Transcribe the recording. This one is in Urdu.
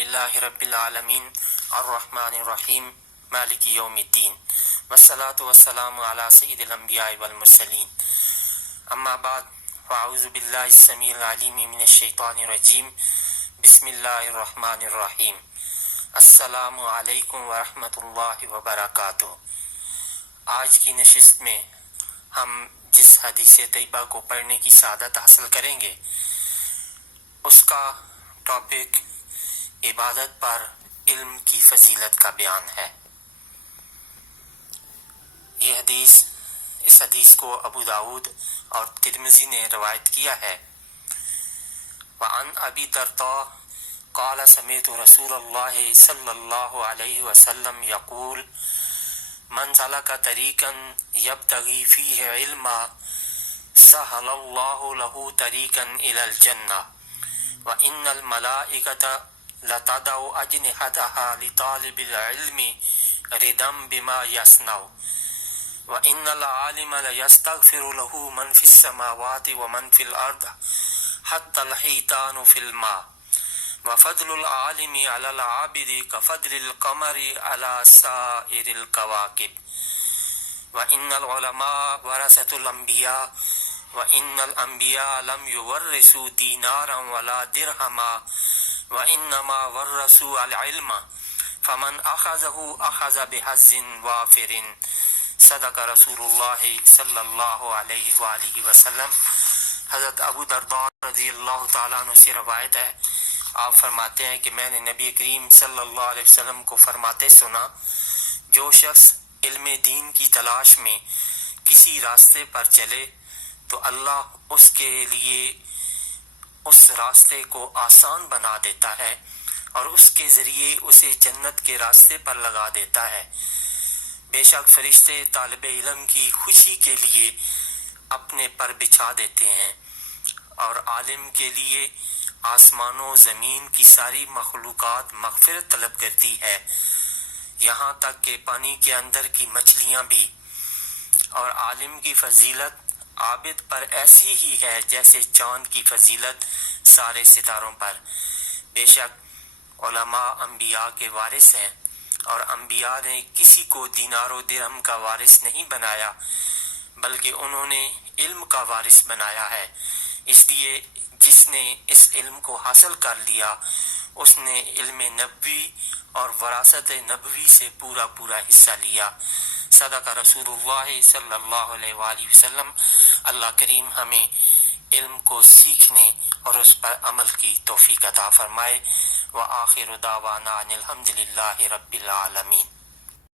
للہ رب العالمین الرحمن الرحیم مالک یوم الدین والصلاة والسلام علی سید الانبیاء والمرسلین اما بعد فاعوذ باللہ السمیع العلیم من الشیطان الرجیم بسم اللہ الرحمن الرحیم السلام علیکم ورحمۃ اللہ وبرکاتہ۔ آج کی نشست میں ہم جس حدیث طیبہ کو پڑھنے کی سعادت حاصل کریں گے اس کا ٹاپک عبادت پر علم کی فضیلت کا بیان ہے۔ اس حدیث کو ابو داؤد اور ترمذی نے روایت کیا ہے۔ وعن ابی درداء قال سمعت رسول اللہ صلی اللہ علیہ وسلم یقول من سلک طریقا یبتغی فیہ علما سہل اللہ له طریقا الی الجنہ وان الملائکۃ لتضع اجنحتها لطالب العلم رضا بما یصنع وان العالم لیستغفر له من فی السماوات ومن فی الارض حتى الحیتان فی الماء وفضل العالم علی العابد كفضل القمر علی سائر الكواكب وان العلماء ورثة الانبیاء وان الانبیاء لم يورثوا دینارا ولا درہما وانما ورثوا العلم فمن اخذه اخذ بحظ وافر صدق رسول اللہ صلی اللہ علیہ وآلہ وسلم۔ حضرت ابو درداء رضی اللہ تعالیٰ عنہ سے روایت ہے، آپ فرماتے ہیں کہ میں نے نبی کریم صلی اللہ علیہ وسلم کو فرماتے سنا، جو شخص علم دین کی تلاش میں کسی راستے پر چلے تو اللہ اس کے لیے اس راستے کو آسان بنا دیتا ہے اور اس کے ذریعے اسے جنت کے راستے پر لگا دیتا ہے۔ بے شک فرشتے طالب علم کی خوشی کے لیے اپنے پر بچھا دیتے ہیں اور عالم کے لیے آسمان و زمین کی ساری مخلوقات مغفرت طلب کرتی ہے، یہاں تک کہ پانی کے اندر کی مچھلیاں بھی۔ اور عالم کی فضیلت عابد پر ایسی ہی ہے جیسے چاند کی فضیلت سارے ستاروں پر۔ بے شک علماء انبیاء کے وارث ہیں اور انبیاء نے کسی کو دینار و درہم کا وارث نہیں بنایا بلکہ انہوں نے علم کا وارث بنایا ہے۔ اس لیے جس نے اس علم کو حاصل کر لیا اس نے علم نبوی اور وراثت نبوی سے پورا حصہ لیا۔ صدق رسول اللہ صلی اللہ علیہ وآلہ وسلم۔ اللہ کریم ہمیں علم کو سیکھنے اور اس پر عمل کی توفیق عطا فرمائے۔ وآخر دعوانا ان الحمد للہ رب العالمین۔